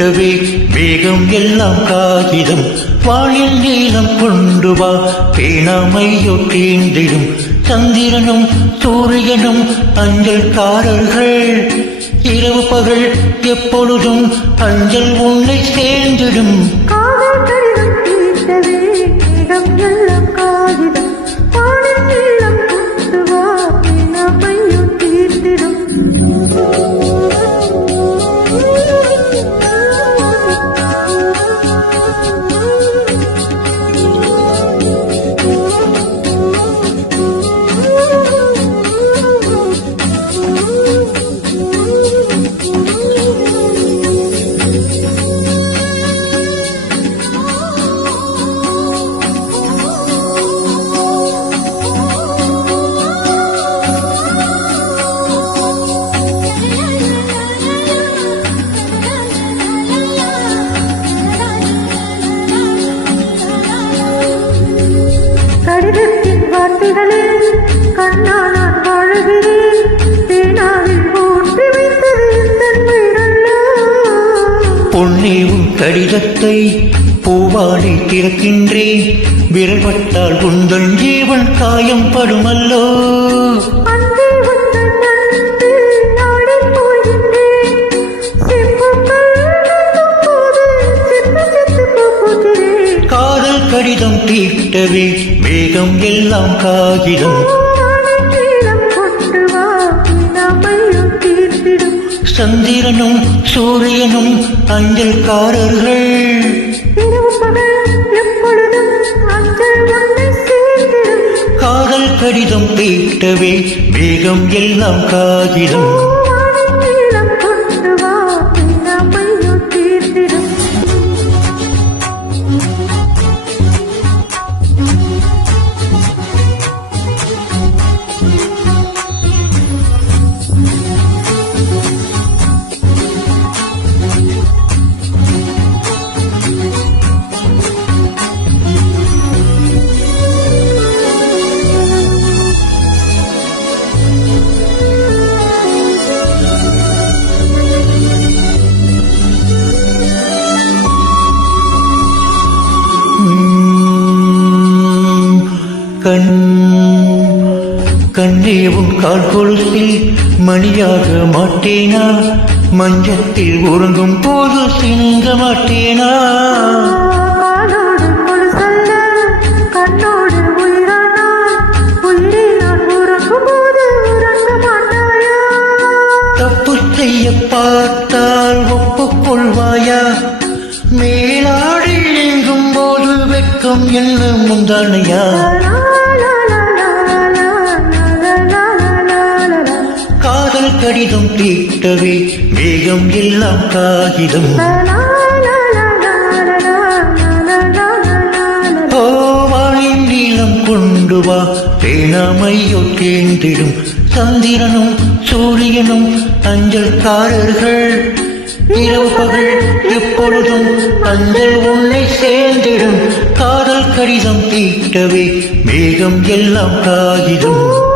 தீட்டவே வேகம் எல்லாம் காகிதம் வாழில் நீளம் கொண்டு வா பேணாமையோ தீண்டிடும் சந்திரனும் சூரியனும் அஞ்சல்காரர்கள் இரவு பகல் எப்பொழுதும் அஞ்சல் உன்னை சேர்ந்திடும் கடிதத்தின் வார்த்தைகளில் கண்ணானான் வாழுகிறேன் பேனாவில் போட்டு வைத்தது தன்மையல்ல பொன்னே உன் கடிதத்தை பூவாலை திறக்கின்றேன் விரல்பட்டால் உந்தன் ஜீவன் காயம் படுமல்லோ கடிதம் தீட்டவே வேகம் எல்லாம் காகிதம் சந்திரனும் சூரியனும் அஞ்சல்காரர்கள் காதல் கடிதம் தீட்டவே வேகம் எல்லாம் காகிதம் கண்ணே உன் கால் கொலுசில் மணியாக மாட்டேனா மஞ்சத்தில் உறங்கும் போது சிங்க மாட்டேனா கண்ணோடு உயிரானா உயிரை நான் உறங்கும் போது உறங்க மாட்டாயா தப்பு செய்ய பார்த்தால் ஒப்புக்கொள்வாயா மேலாடி நீங்கும் போது வெட்கம் என்ன முந்தானையா காதல் கடிதம் தீட்டவே வேகம் எல்லாம் காகிதம் வாழின் நீளம் கொண்டு வா பேணாமையோ தேர்ந்திடும் சந்திரனும் சூரியனும் அஞ்சல்காரர்கள் இரவு பகல் எப்பொழுதும் அஞ்சல் உன்னை சேர்ந்திடும் காதல் கடிதம் தீட்டவே வேகம் எல்லாம் காகிதம்